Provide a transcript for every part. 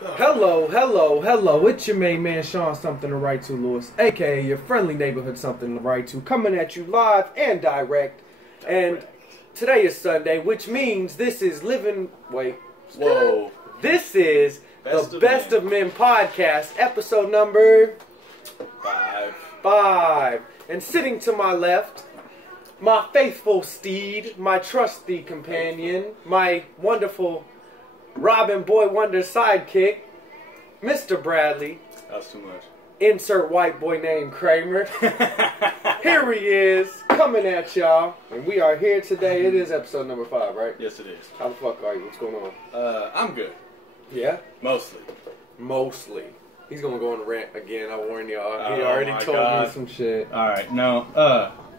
Hello. It's your main man, Sean Something to Write To Lewis, aka your friendly neighborhood Something to Write To, coming at you live and direct. And today is Sunday, which means this is This is the Best of Men podcast, episode number 5. And sitting to my left, my faithful steed, my trusty companion, my wonderful Robin Boy Wonder sidekick, Mr. Bradley. That's too much. Insert white boy named Kramer. Here he is, coming at y'all. And we are here today. It is episode number 5, right? Yes, it is. How the fuck are you? What's going on? I'm good. Yeah? Mostly. He's gonna go on a rant again, I warn y'all. He Oh already my told God. me some shit. Alright, no.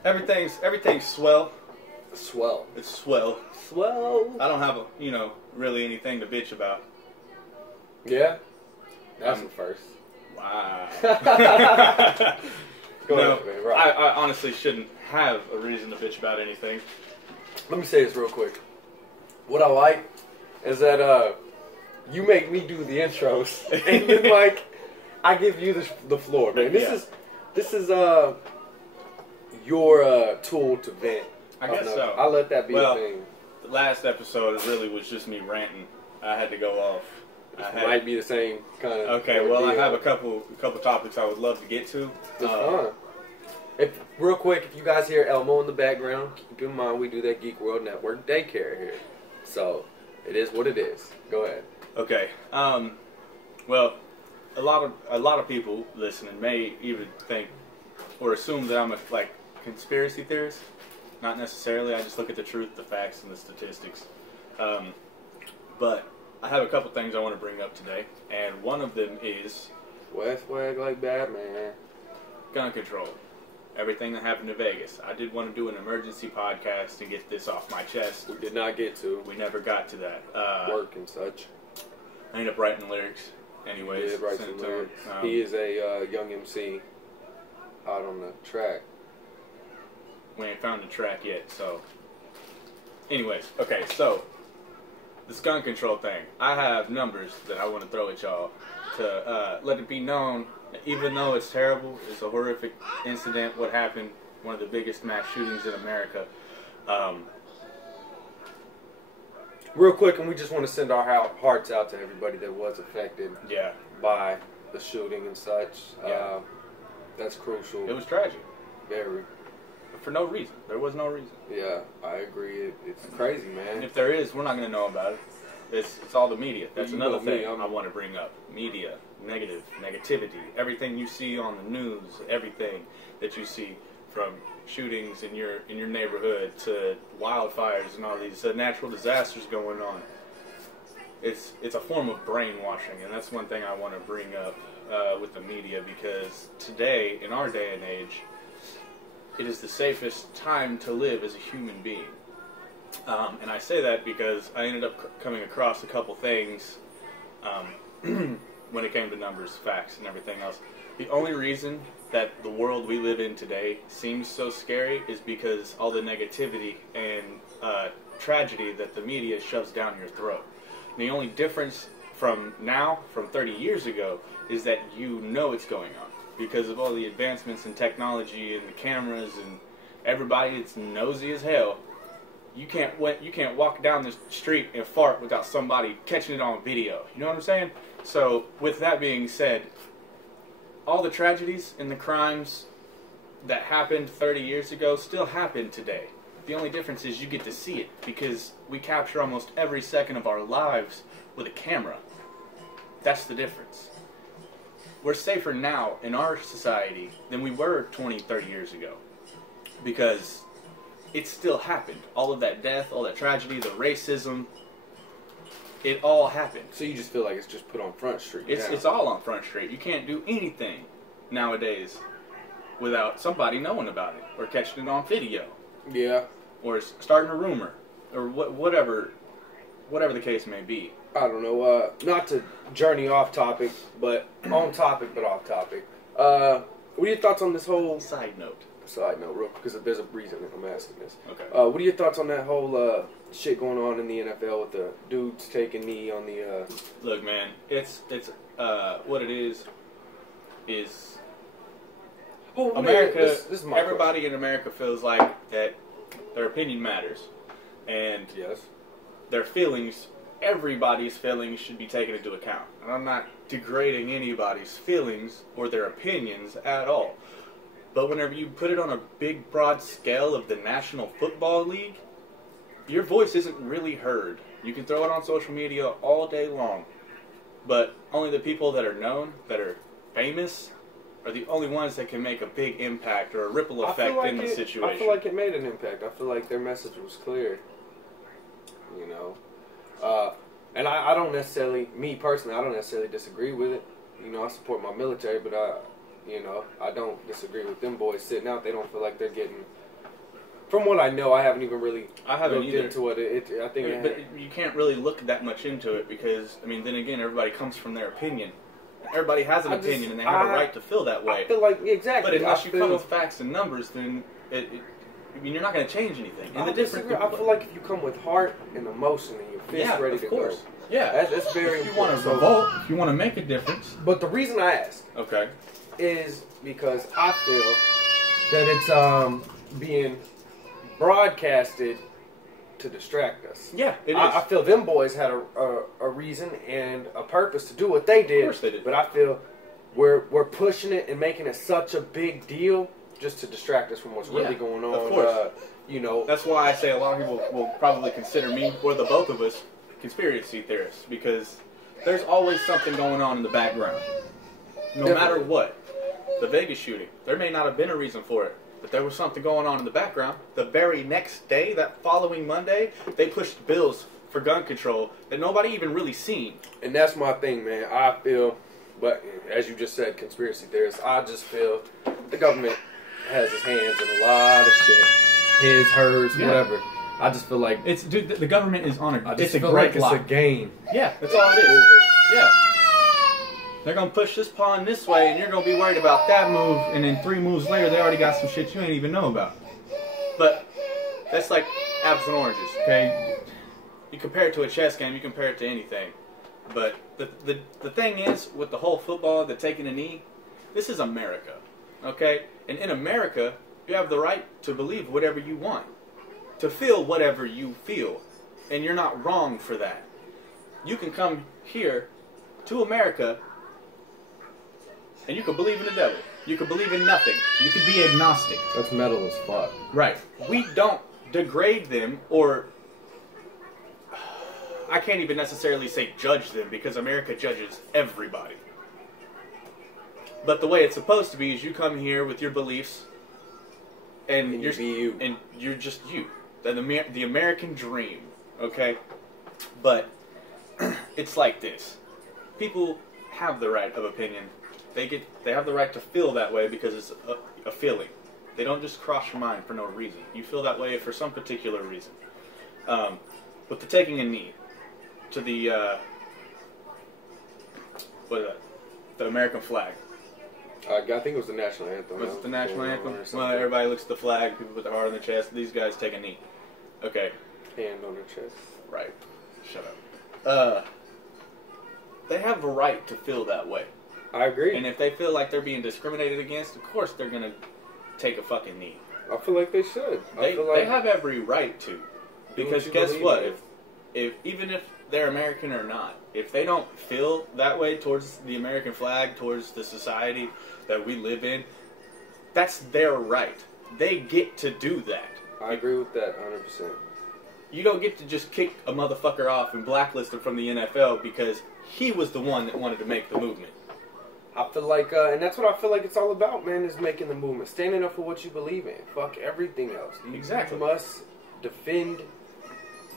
Everything's swell. Swell. It's swell. Swell. I don't have really anything to bitch about. Yeah? That's the first. Wow. Go No, ahead, man. Right. I honestly shouldn't have a reason to bitch about anything. Let me say this real quick. What I like is that you make me do the intros, and then I give you the floor, man. This is your tool to vent. I guess so. I'll let that be a thing. The last episode it really was just me ranting. I had to go off. Might be the same kind of. Okay, well, I have a couple topics I would love to get to. That's fine. Real quick, if you guys hear Elmo in the background, keep in mind we do that Geek World Network daycare here. So, it is what it is. Go ahead. Okay. Well, a lot of people listening may even think or assume that I'm a conspiracy theorist. Not necessarily. I just look at the truth, the facts, and the statistics. But I have a couple things I want to bring up today, and one of them is West Flag like Batman. Gun control. Everything that happened in Vegas. I did want to do an emergency podcast and get this off my chest. We did not get to. We never got to that. Work and such. I ended up writing lyrics anyways. He did write some lyrics. He is a young MC out on the track. We ain't found the track yet, so. Anyways, okay, so this gun control thing. I have numbers that I want to throw at y'all to let it be known that even though it's terrible, it's a horrific incident, what happened, one of the biggest mass shootings in America. Real quick, and we just want to send our hearts out to everybody that was affected by the shooting and such. Yeah. That's crucial. It was tragic. Very. For no reason. There was no reason. Yeah, I agree. It's crazy, man. And if there is, we're not going to know about it. It's all the media. That's another thing I want to bring up. Media, negativity, everything you see on the news, everything that you see from shootings in your neighborhood to wildfires and all these natural disasters going on. It's a form of brainwashing, and that's one thing I want to bring up with the media, because today, in our day and age, it is the safest time to live as a human being. And I say that because I ended up coming across a couple things when it came to numbers, facts, and everything else. The only reason that the world we live in today seems so scary is because all the negativity and tragedy that the media shoves down your throat. And the only difference from 30 years ago, is that you know it's going on. Because of all the advancements in technology and the cameras and everybody that's nosy as hell, you can't walk down the street and fart without somebody catching it on video. You know what I'm saying? So, with that being said, all the tragedies and the crimes that happened 30 years ago still happen today. The only difference is you get to see it, because we capture almost every second of our lives with a camera. That's the difference. We're safer now in our society than we were 20, 30 years ago. Because it still happened. All of that death, all that tragedy, the racism, it all happened. So you just feel like it's just put on Front Street. It's all on Front Street. You can't do anything nowadays without somebody knowing about it or catching it on video. Yeah. Or starting a rumor, or whatever the case may be. I don't know, not to journey off topic, but on topic, but off topic. What are your thoughts on this whole... Side note, real quick, because there's a reason I'm asking this. Okay. What are your thoughts on that whole shit going on in the NFL with the dudes taking knee on the. Look, man, it's what it is. Well, America. this is my everybody in America feels like that their opinion matters, and yes, their feelings. Everybody's feelings should be taken into account. And I'm not degrading anybody's feelings or their opinions at all. But whenever you put it on a big, broad scale of the National Football League, your voice isn't really heard. You can throw it on social media all day long. But only the people that are known, that are famous, are the only ones that can make a big impact or a ripple effect in the situation. I feel like it made an impact. I feel like their message was clear. You know? And I don't necessarily, me personally, I don't necessarily disagree with it. You know, I support my military, but I don't disagree with them boys sitting out. They don't feel like they're getting. From what I know, I haven't even really looked into it. I think, but you can't really look that much into it because, I mean, then again, everybody comes from their opinion. Everybody has an opinion, and they have a right to feel that way. I feel like exactly. But unless you come with facts and numbers, then I mean, you're not going to change anything. And I feel like if you come with heart and emotion and your fist ready to go. Yeah, that's very important. If you want to revolt, if you want to make a difference. But the reason I ask, is because I feel that it's being broadcasted to distract us. Yeah, it is. I feel them boys had a reason and a purpose to do what they did. Of course they did. But I feel we're pushing it and making it such a big deal just to distract us from what's really going on. Of course. You know. That's why I say a lot of people will probably consider me, or the both of us, conspiracy theorists, because there's always something going on in the background. No matter what. The Vegas shooting, there may not have been a reason for it, but there was something going on in the background. The very next day, that following Monday, they pushed bills for gun control that nobody even really seen. And that's my thing, man. I feel, but as you just said, conspiracy theorists, I just feel the government has his hands in a lot of shit. His, hers, whatever. I just feel like the government is on a. It's a great block. It's a game. Yeah, that's all it is. Yeah. They're going to push this pawn this way, and you're going to be worried about that move, and then 3 moves later, they already got some shit you ain't even know about. But that's like apples and oranges, okay? You compare it to a chess game, you compare it to anything. But the thing is, with the whole football, the taking a knee, this is America, okay? And in America, you have the right to believe whatever you want, to feel whatever you feel, and you're not wrong for that. You can come here to America, and you could believe in the devil. You could believe in nothing. You could be agnostic. That's metal as fuck. Right. We don't degrade them, or I can't even necessarily say judge them, because America judges everybody. But the way it's supposed to be is you come here with your beliefs, and you're just you. The American dream, okay? But it's like this. People have the right of opinion. They have the right to feel that way because it's a feeling. They don't just cross your mind for no reason. You feel that way for some particular reason. With the taking a knee to the the American flag. I think it was the national anthem. Was it the national anthem? Well, everybody looks at the flag. People put their heart on their chest. These guys take a knee. Okay. Hand on their chest. Right. Shut up. They have a right to feel that way. I agree. And if they feel like they're being discriminated against, of course they're going to take a fucking knee. I feel like they should. They have every right to. Because guess what? Even if they're American or not, if they don't feel that way towards the American flag, towards the society that we live in, that's their right. They get to do that. I agree with that 100%. You don't get to just kick a motherfucker off and blacklist him from the NFL because he was the one that wanted to make the movement. I feel like, and that's what I feel like it's all about, man, is making the movement. Standing up for what you believe in. Fuck everything else. Exactly. You must defend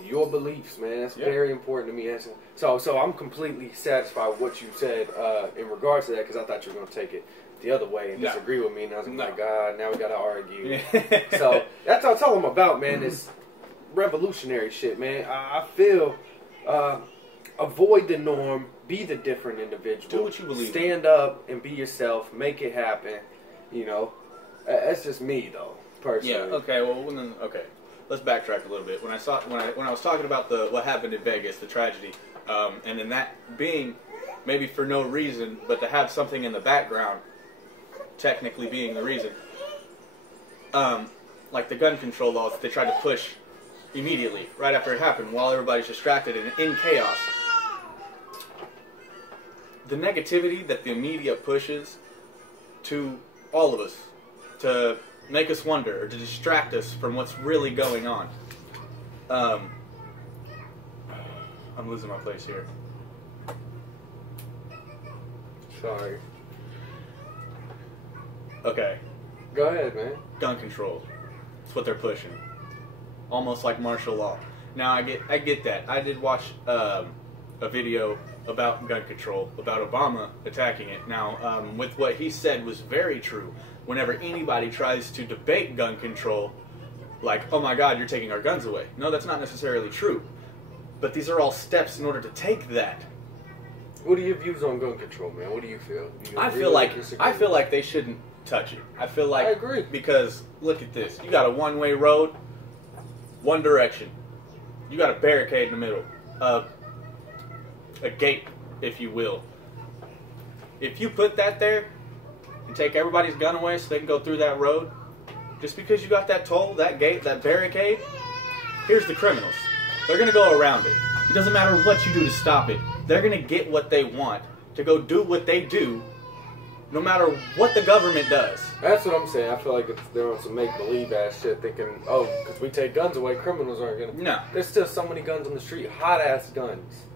your beliefs, man. That's very important to me. So I'm completely satisfied with what you said in regards to that, because I thought you were going to take it the other way and disagree with me, and I was like, my God, now we got to argue. So that's all I'm about, man, is revolutionary shit, man. I feel avoid the norm, be the different individual. Do what you believe. Stand up and be yourself, make it happen. You know, that's just me though, personally. Yeah. Okay. Well, then, okay. let's backtrack a little bit. When I was talking about what happened in Vegas, the tragedy, and then that being maybe for no reason, but to have something in the background, technically being the reason, like the gun control laws that they tried to push immediately, right after it happened, while everybody's distracted and in chaos. The negativity that the media pushes to all of us, to make us wonder, or to distract us from what's really going on. I'm losing my place here. Sorry. Okay. Go ahead, man. Gun control. That's what they're pushing. Almost like martial law. Now I get that. I did watch a video about gun control, about Obama attacking it. Now, with what he said was very true. Whenever anybody tries to debate gun control, like, oh my God, you're taking our guns away. No, that's not necessarily true. But these are all steps in order to take that. What are your views on gun control, man? What do you feel? I feel like they shouldn't touch it. I feel like, I agree, because look at this. You got a one-way road, one direction. You got a barricade in the middle, a gate, if you will. If you put that there and take everybody's gun away so they can go through that road, just because you got that toll, that gate, that barricade, here's the criminals. They're going to go around it. It doesn't matter what you do to stop it. They're going to get what they want to go do what they do, no matter what the government does. That's what I'm saying. I feel like they're on some make-believe ass shit, thinking, oh, because we take guns away, criminals aren't going to... No. There's still so many guns on the street, hot-ass guns.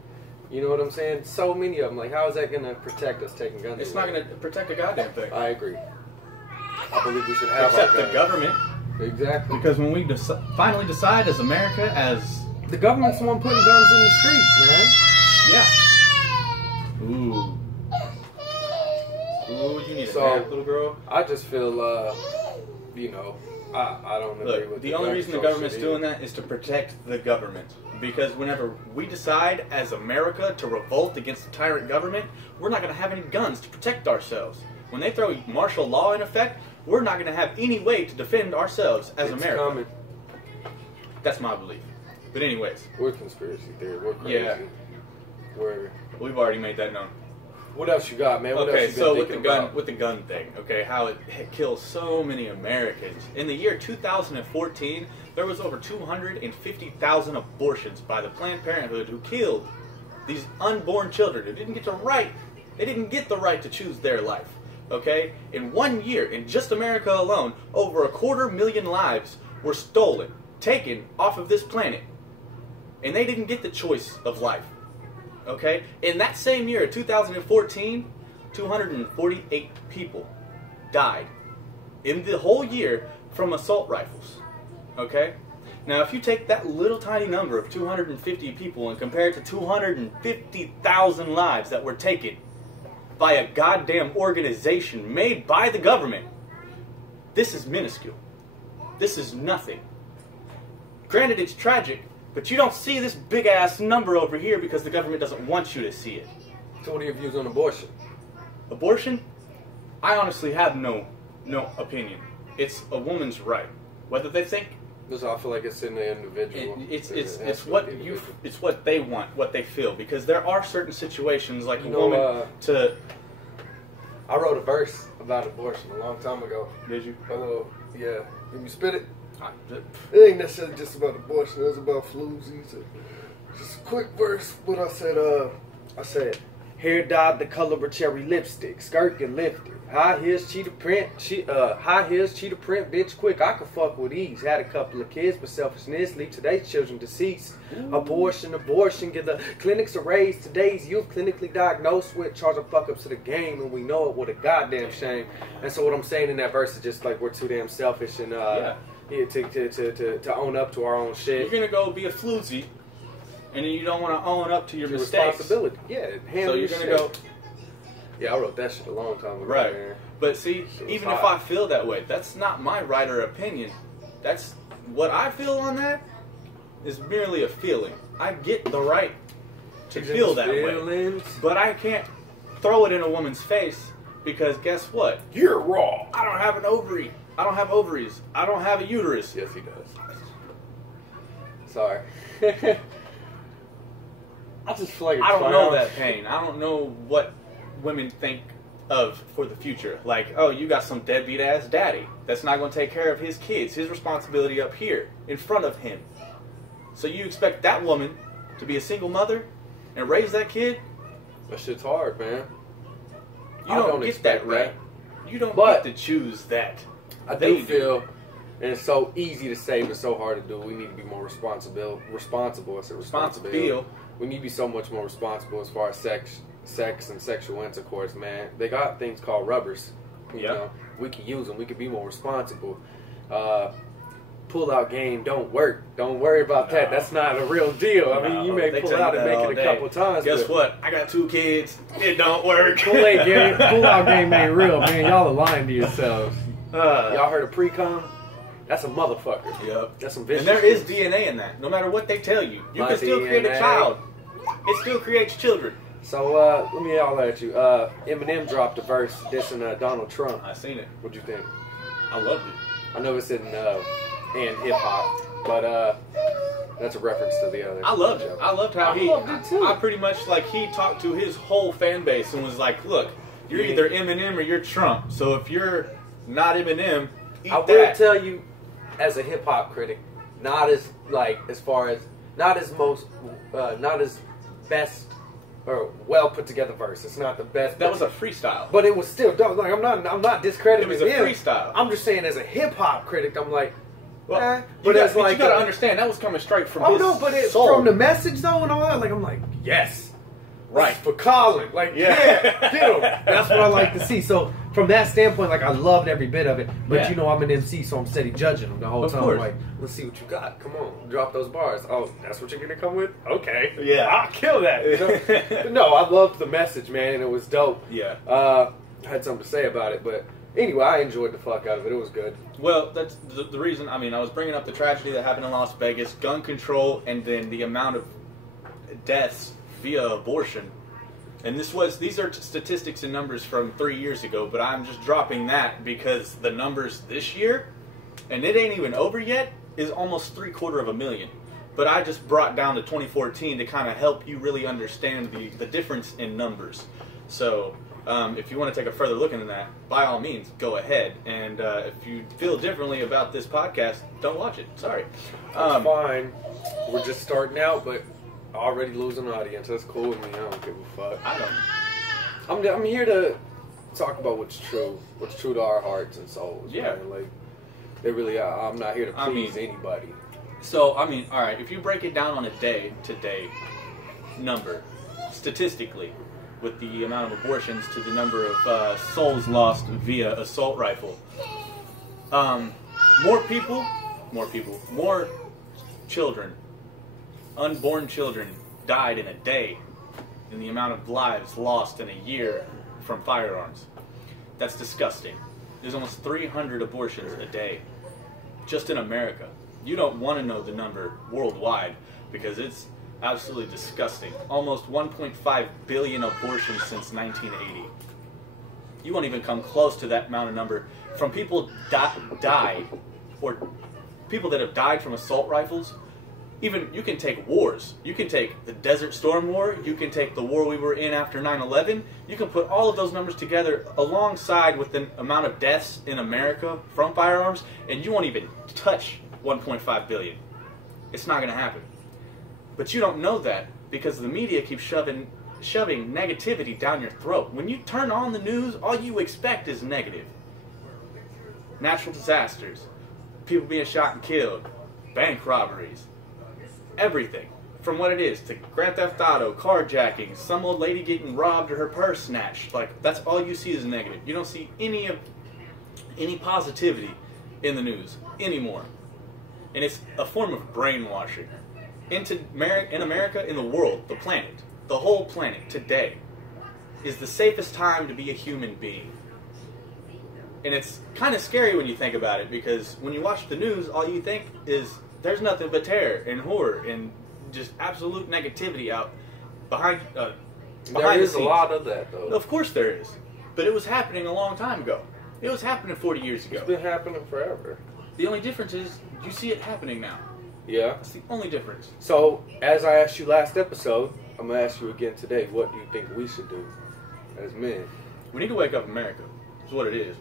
You know what I'm saying? So many of them. Like, how is that going to protect us taking guns away? It's not going to protect a goddamn thing. I agree. I believe we should have Except our guns. the government. Exactly. Because when we finally decide as America, as... The government's the one putting guns in the streets, man. Yeah. Ooh. Ooh, you need a nap, little girl. I just feel, you know, I don't agree with the only reason the government's doing that is to protect the government. Because whenever we decide as America to revolt against the tyrant government, we're not going to have any guns to protect ourselves. When they throw martial law in effect, we're not going to have any way to defend ourselves as America. Coming. That's my belief. But anyways. We're conspiracy theory. We're crazy. Yeah. We've already made that known. What else you got, man? What okay, else so with the gun thing, okay, how it kills so many Americans. In the year 2014, there was over 250,000 abortions by the Planned Parenthood who killed these unborn children who didn't get the right to choose their life. Okay? In 1 year, in just America alone, over 250,000 lives were stolen, taken off of this planet. And they didn't get the choice of life. Okay? In that same year, 2014, 248 people died in the whole year from assault rifles. Okay? Now, if you take that little tiny number of 250 people and compare it to 250,000 lives that were taken by a goddamn organization made by the government, this is minuscule. This is nothing. Granted, it's tragic, but you don't see this big-ass number over here because the government doesn't want you to see it. So what are your views on abortion? Abortion? I honestly have no opinion. It's a woman's right. Whether they think... Because I feel like it's in the individual. It's what they want, what they feel. Because there are certain situations like a woman to... I wrote a verse about abortion a long time ago. Did you? Yeah. Can you spit it? It ain't necessarily just about abortion. It was about floozies. Just a quick verse. What I said, hair dyed the color of cherry lipstick, skirt get lifted, high heels cheetah print, bitch quick. I could fuck with ease. Had a couple of kids, but selfishness lead today's children deceased. Abortion, give the clinics a raise. Today's youth clinically diagnosed with charge of fuck ups to the game, and we know it. What a goddamn shame. And so what I'm saying in that verse is just like we're too damn selfish and to own up to our own shit. You're gonna go be a floozy, and then you don't want to own up to your mistakes. Responsibility. Yeah. So you're gonna go. Yeah, I wrote that shit a long time ago. Right. Man. But see, even if I feel that way, that's not my right or opinion. That's what I feel on that is merely a feeling. I get the right to feel that way, but I can't throw it in a woman's face because guess what? You're wrong. I don't have an ovary. I don't have ovaries. I don't have a uterus. Yes, he does. Sorry. I just feel like I don't know that pain. I don't know what women think of for the future. Like, oh, you got some deadbeat ass daddy that's not going to take care of his kids, his responsibility up here in front of him. So you expect that woman to be a single mother and raise that kid? That shit's hard, man. You don't get that right. You don't get to choose that. I do feel, and it's so easy to say, but so hard to do. We need to be more responsible. I said responsible. We need to be so much more responsible as far as sex and sexual intercourse, man. They got things called rubbers. You know, we can use them. We can be more responsible. Pull-out game don't work. Don't worry about that. That's not a real deal. I mean, you may pull out and make it a couple times. Guess what? I got 2 kids. It don't work. Pull-out game ain't real, man. Y'all are lying to yourselves. Y'all heard of pre-com? That's a motherfucker. Yep. That's some vicious. And there is DNA in that. No matter what they tell you, you can still create a child. It still creates children. So let me all at you. Eminem dropped a verse dissing Donald Trump. I seen it. What'd you think? I loved it. I know it's in and hip hop, but that's a reference to the other. I loved it. I loved how he. Loved it too. I pretty much he talked to his whole fan base and was like, "Look, you're either Eminem or you're Trump. So if you're not Eminem, eat I that." will tell you, as a hip hop critic, not as best or well put together verse. It's not the best. That was a freestyle. But it was still dope. Like I'm not discrediting it. It was a freestyle. I'm just saying, as a hip hop critic, I'm like. Well, but you gotta understand that was coming straight from his soul. From the message though and all that, like I'm like, yes, right for Colin, like yeah, get him. That's what I like to see. So from that standpoint, like I loved every bit of it. But you know, I'm an MC, so I'm steady judging him the whole time. I'm like, let's see what you got. Come on, drop those bars. Oh, that's what you're gonna come with? Okay, yeah, I'll kill that. You know? No, I loved the message, man. It was dope. Yeah, I had something to say about it, but. Anyway, I enjoyed the fuck out of it. It was good. Well, that's the reason. I mean, I was bringing up the tragedy that happened in Las Vegas, gun control, and then the amount of deaths via abortion. And these are statistics and numbers from 3 years ago, but I'm just dropping that because the numbers this year, and it ain't even over yet, is almost 750,000. But I just brought down to 2014 to kind of help you really understand the difference in numbers. So. If you want to take a further look into that, by all means, go ahead. And if you feel differently about this podcast, don't watch it. Sorry. That's fine. We're just starting out, but already losing an audience. That's cool with me. I don't give a fuck. I don't. I'm here to talk about what's true to our hearts and souls. Yeah. Man. Like, they really are. I'm not here to please anybody. So, I mean, all right, if you break it down on a day-to-day number, statistically, with the amount of abortions to the number of souls lost via assault rifle. More children, unborn children, died in a day than the amount of lives lost in a year from firearms. That's disgusting. There's almost 300 abortions a day, just in America. You don't want to know the number worldwide, because it's absolutely disgusting. Almost 1.5 billion abortions since 1980. You won't even come close to that amount of number from people died, or people that have died from assault rifles. Even, you can take wars. You can take the Desert Storm War. You can take the war we were in after 9/11. You can put all of those numbers together alongside with the amount of deaths in America from firearms, and you won't even touch 1.5 billion. It's not going to happen. But you don't know that because the media keeps shoving negativity down your throat. When you turn on the news, all you expect is negative. Natural disasters, people being shot and killed, bank robberies, everything. From what it is to Grand Theft Auto, carjacking, some old lady getting robbed or her purse snatched. Like, that's all you see is negative. You don't see any positivity in the news anymore. And it's a form of brainwashing. In America, in the world, the planet, the whole planet today is the safest time to be a human being. And it's kind of scary when you think about it, because when you watch the news, all you think is there's nothing but terror and horror and just absolute negativity out behind the scenes. There is a lot of that, though. Of course there is. But it was happening a long time ago. It was happening 40 years ago. It's been happening forever. The only difference is you see it happening now. Yeah. That's the only difference. So, as I asked you last episode, I'm going to ask you again today, what do you think we should do as men? We need to wake up America. That's what it is.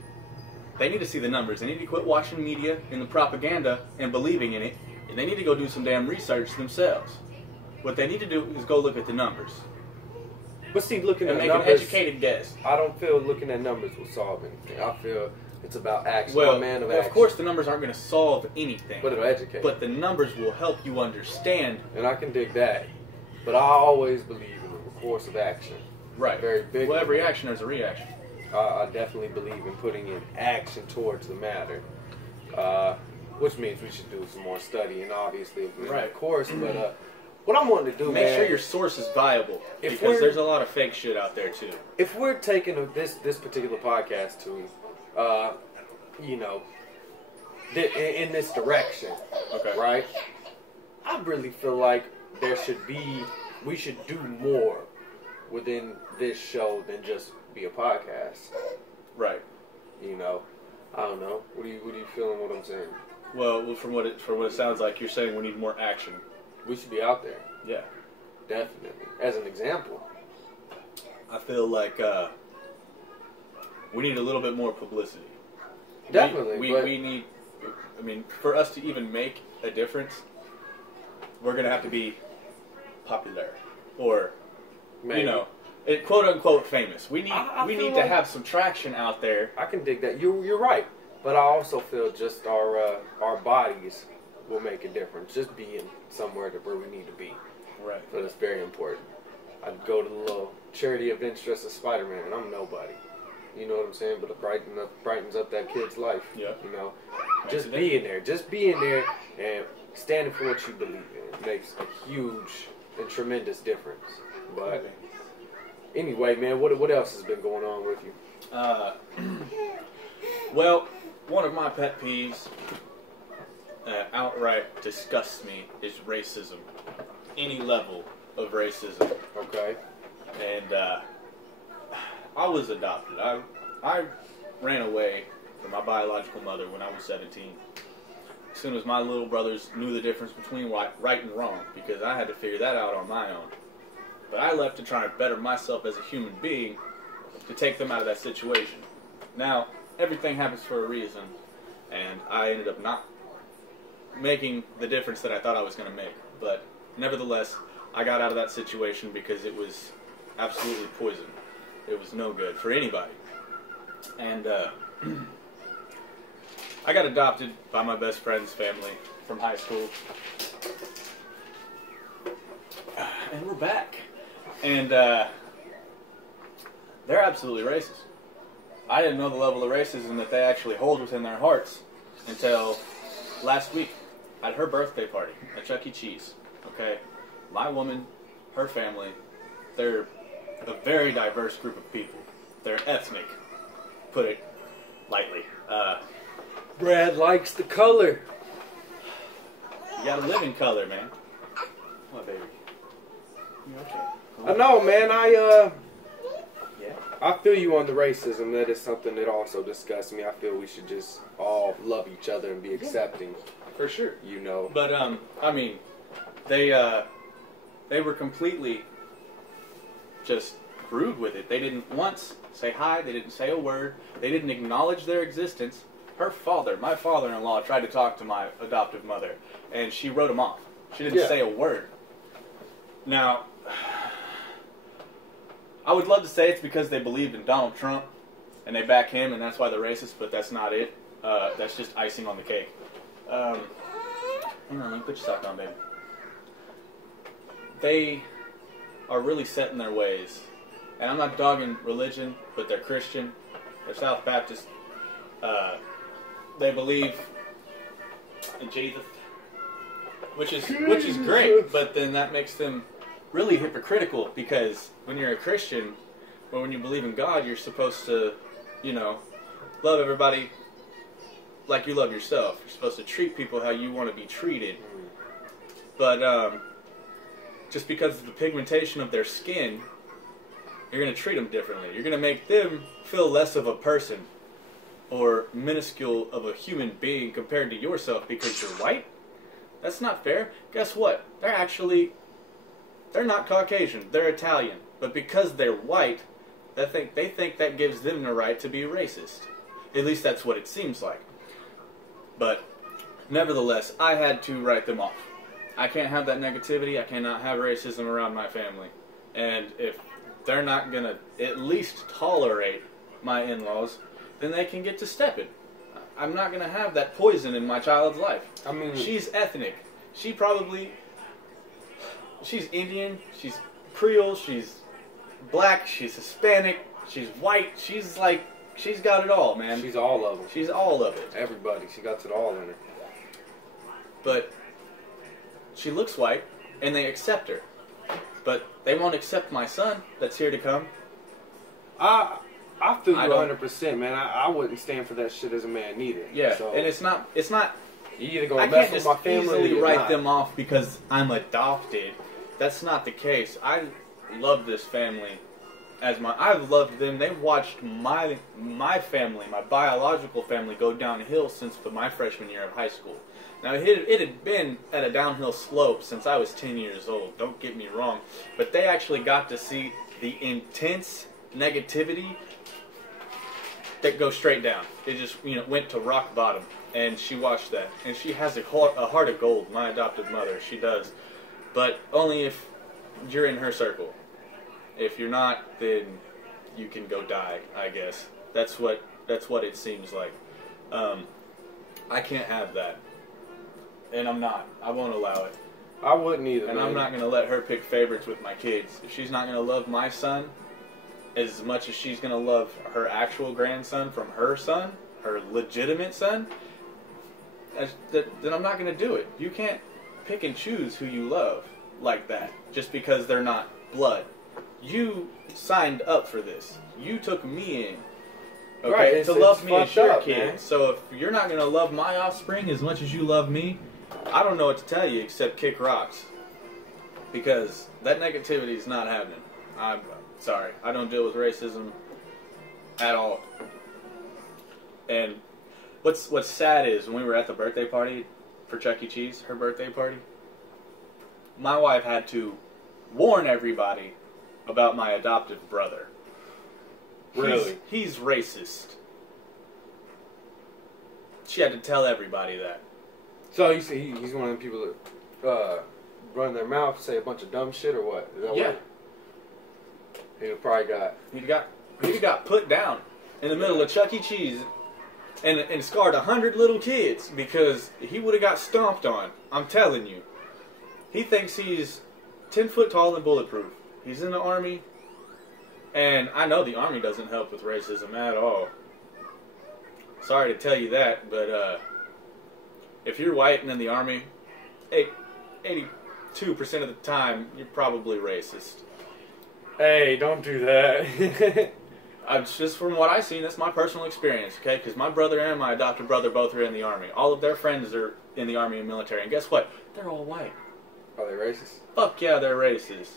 They need to see the numbers. They need to quit watching media and the propaganda and believing in it. And they need to go do some damn research themselves. What they need to do is go look at the numbers. But see, looking And at make numbers, an educated guess. I don't feel looking at numbers will solve anything. I feel it's about action. Well, I'm a man of action. of course the numbers aren't going to solve anything. But it'll educate. But the numbers will help you understand. And I can dig that. But I always believe in the course of action. Right. Very big. Well, every action is a reaction. I definitely believe in putting in action towards the matter. Which means we should do some more studying, obviously, of course. But what I'm wanting to do, Make man, sure your source is viable. Because there's a lot of fake shit out there, too. if we're taking this particular podcast to, you know, in this direction, Okay. right? I really feel like we should do more within this show than just be a podcast. Right. You know, I don't know. What are you feeling? What I'm saying? Well, from what it sounds like, you're saying we need more action. We should be out there, Yeah. definitely. As an example, I feel like we need a little bit more publicity. definitely. We need. I mean, for us to even make a difference, we're gonna have to be popular, or Maybe. you know, quote unquote famous. We need I we feel need to like- have some traction out there. I can dig that. You're right. But I also feel just our bodies will make a difference. Just being somewhere where we need to be. Right. So that's very important. I'd go to the little charity events dressed as Spider-Man, and I'm nobody. You know what I'm saying? But it brightens up that kid's life. Yeah. You know, Makes just a being there, and standing for what you believe in makes a huge and tremendous difference. But anyway, man, what else has been going on with you? Well, one of my pet peeves, outright disgusts me, is racism. Any level of racism. Okay. And I was adopted. I ran away from my biological mother when I was 17. As soon as my little brothers knew the difference between right and wrong, because I had to figure that out on my own. But I left to try and better myself as a human being to take them out of that situation. Now, everything happens for a reason, and I ended up not making the difference that I thought I was going to make. But nevertheless, I got out of that situation because it was absolutely poison. It was no good for anybody. And I got adopted by my best friend's family from high school. And we're back. And they're absolutely racist. I didn't know the level of racism that they actually hold within their hearts until last week at her birthday party at Chuck E. Cheese. Okay? My woman, her family, they're a very diverse group of people. They're ethnic, put it lightly. Brad likes the color. You gotta live in color, man. What, baby? You okay? I know, man. Yeah. I feel you on the racism. That is something that also disgusts me. I feel we should just all love each other and be accepting. For sure. You know. But I mean, they were completely just rude with it. They didn't once say hi. They didn't say a word. They didn't acknowledge their existence. Her father, my father-in-law, tried to talk to my adoptive mother, and she wrote him off. She didn't say a word. Now, I would love to say it's because they believed in Donald Trump, and they back him, and that's why they're racist, but that's not it. That's just icing on the cake. Hang on, let me put your sock on, baby. They are really set in their ways. And I'm not dogging religion, but they're Christian. They're South Baptist. They believe in Jesus, which is great. But then that makes them really hypocritical, because when you're a Christian, or when you believe in God, you're supposed to, you know, love everybody like you love yourself. You're supposed to treat people how you want to be treated. But just because of the pigmentation of their skin, you're going to treat them differently. You're going to make them feel less of a person or minuscule of a human being compared to yourself because you're white. That's not fair. Guess what? They're not Caucasian. They're Italian. But because they're white, they think that gives them the right to be racist. At least that's what it seems like. But nevertheless, I had to write them off. I can't have that negativity. I cannot have racism around my family. And if they're not going to at least tolerate my in-laws, then they can get to stepping. I'm not going to have that poison in my child's life. I mean, she's ethnic. She's Indian, she's Creole, she's black, she's Hispanic, she's white, she's got it all, man. She's all of them. She's all of it. Everybody, she got it all in her. But she looks white, and they accept her. But they won't accept my son that's here to come. I feel you 100%, man. I wouldn't stand for that shit as a man neither. Yeah, so, and it's not. You either gonna mess with my family, easily or write not. them off because I'm adopted. That's not the case. I love this family as I've loved them. They've watched my family, my biological family, go downhill since my freshman year of high school. Now, it had been at a downhill slope since I was 10 years old, don't get me wrong, but they actually got to see the intense negativity that goes straight down. It just, went to rock bottom, and she watched that. And she has a heart of gold, my adopted mother, she does. But only if you're in her circle. If you're not, then you can go die, I guess. That's what it seems like. I can't have that. And I'm not. I won't allow it. I wouldn't either, And man. I'm not going to let her pick favorites with my kids. If she's not going to love my son as much as she's going to love her actual grandson from her son, her legitimate son, then I'm not going to do it. You can't pick and choose who you love like that just because they're not blood. You signed up for this. You took me in. Okay, right, to love me as your up, kid. man. So if you're not going to love my offspring as much as you love me, I don't know what to tell you except kick rocks. Because that negativity is not happening. I'm sorry. I don't deal with racism at all. And what's sad is when we were at the birthday party for Chuck E. Cheese, her birthday party, my wife had to warn everybody about my adoptive brother. Really? He's racist. She had to tell everybody that. So you say he's one of them people that run their mouth, say a bunch of dumb shit, or what? Is that Yeah. what he probably got? He got put down in the middle of Chuck E. Cheese and scarred 100 little kids because he would have got stomped on. I'm telling you. He thinks he's 10 foot tall and bulletproof. He's in the Army. And I know the Army doesn't help with racism at all. Sorry to tell you that, but if you're white and in the Army, 82% of the time, you're probably racist. Hey, don't do that. Just from what I've seen, that's my personal experience, okay? Because my brother and my adopted brother both are in the Army. All of their friends are in the Army and military. And guess what? They're all white. Are they racist? Fuck yeah, they're racist.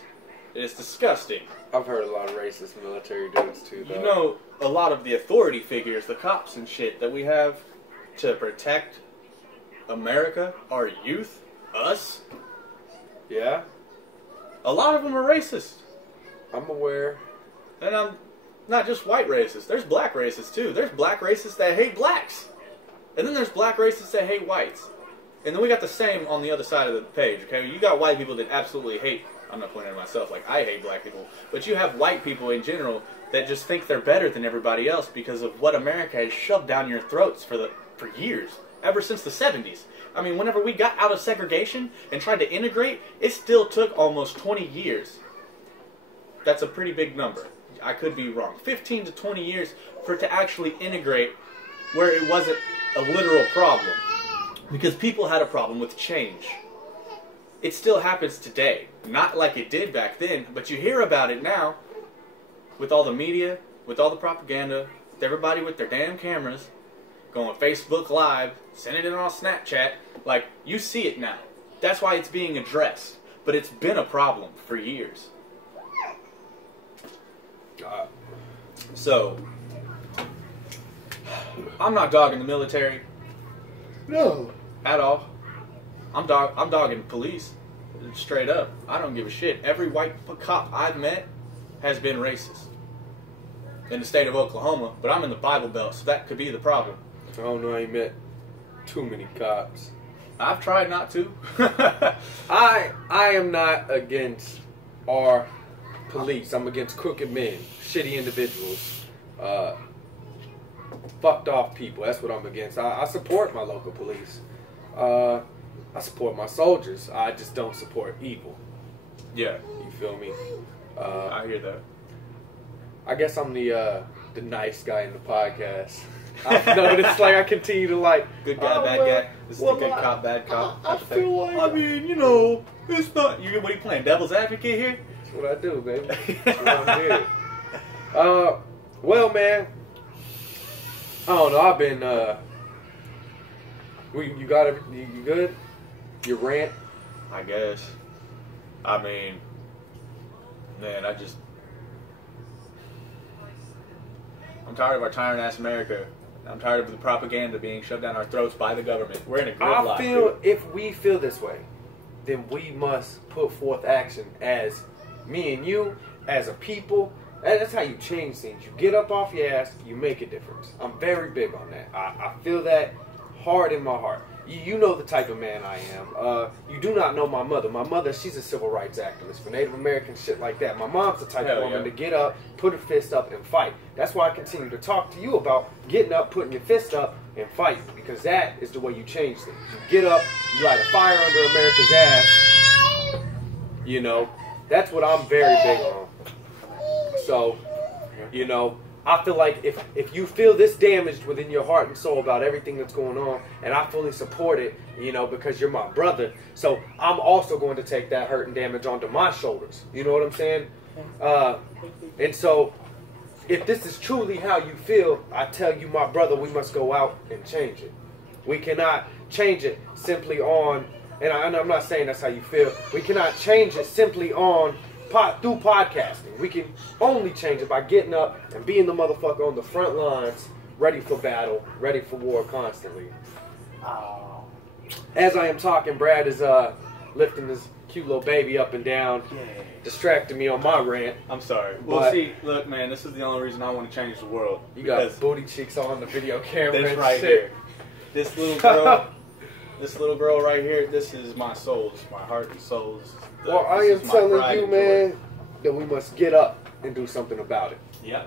It's disgusting. I've heard a lot of racist military dudes too, though. You know, a lot of the authority figures, the cops and shit that we have to protect America, our youth, us, Yeah? a lot of them are racist. I'm aware. And I'm not just white racists. There's black racists too. There's black racists that hate blacks. And then there's black racists that hate whites. And then we got the same on the other side of the page, okay? You got white people that absolutely hate, I'm not pointing at myself like I hate black people, but you have white people in general that just think they're better than everybody else because of what America has shoved down your throats for years, ever since the 70s. I mean, whenever we got out of segregation and tried to integrate, it still took almost 20 years. That's a pretty big number. I could be wrong. 15 to 20 years for it to actually integrate where it wasn't a literal problem. Because people had a problem with change. It still happens today. Not like it did back then, but you hear about it now with all the media, with all the propaganda, with everybody with their damn cameras, going Facebook Live, sending it on Snapchat. Like, you see it now. That's why it's being addressed. But it's been a problem for years. So, I'm not dogging the military. No. At all. I'm dogging police, straight up. I don't give a shit. Every white cop I've met has been racist in the state of Oklahoma, but I'm in the Bible Belt, so that could be the problem. I don't know, I ain't met too many cops. I've tried not to. I am not against our police. I'm against crooked men, shitty individuals, fucked off people. That's what I'm against. I support my local police. I support my soldiers. I just don't support evil. Yeah. You feel me? I hear that. I guess I'm the nice guy in the podcast. I've noticed, like, I continue to, like... Good guy, bad guy. This is the good cop, bad cop. I feel like... I mean, you know, it's not... What are you playing, devil's advocate here? That's what I do, baby. That's what I'm doing. Well, man, I don't know. I've been, you got everything? You good? Your rant? I guess. I mean, man, I'm tired of our tyrant-ass America. I'm tired of the propaganda being shoved down our throats by the government. We're in a gridlock. I feel if we feel this way, then we must put forth action as me and you, as a people. That's how you change things. You get up off your ass, you make a difference. I'm very big on that. I feel that hard in my heart. You know the type of man I am. You do not know my mother. My mother, she's a civil rights activist for Native Americans, shit like that. My mom's the type of woman to get up, put her fist up, and fight. That's why I continue to talk to you about getting up, putting your fist up, and fighting. Because that is the way you change things. You get up, you light a fire under America's ass. You know, that's what I'm very big on. So, you know, I feel like if you feel this damaged within your heart and soul about everything that's going on, and I fully support it, you know, because you're my brother, so I'm also going to take that hurt and damage onto my shoulders. You know what I'm saying? And so, if this is truly how you feel, I tell you, my brother, we must go out and change it. We cannot change it simply on, and I'm not saying that's how you feel, we cannot change it simply on through podcasting. We can only change it by getting up and being the motherfucker on the front lines, ready for battle, ready for war constantly. As I am talking, Brad is lifting his cute little baby up and down, distracting me on my rant. I'm sorry. Well, see, look, man, this is the only reason I want to change the world. You got booty cheeks on the video camera. This right here. This little girl. This little girl right here. This is my soul. It's my heart and soul. Well, I am telling you, man, that we must get up and do something about it. Yeah.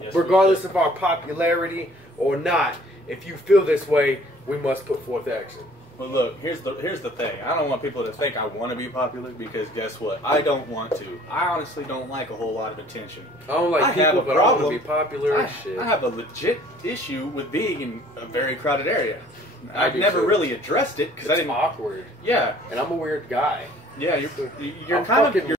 Yes, regardless of our popularity or not, if you feel this way, we must put forth action. Well, look, here's the thing. I don't want people to think I want to be popular, because guess what? I don't want to. I honestly don't like a whole lot of attention. I don't like people, but I want to be popular and shit. I have a legit issue with being in a very crowded area. I've never really addressed it because I didn't. Awkward. Yeah, and I'm a weird guy. Yeah, you're kind of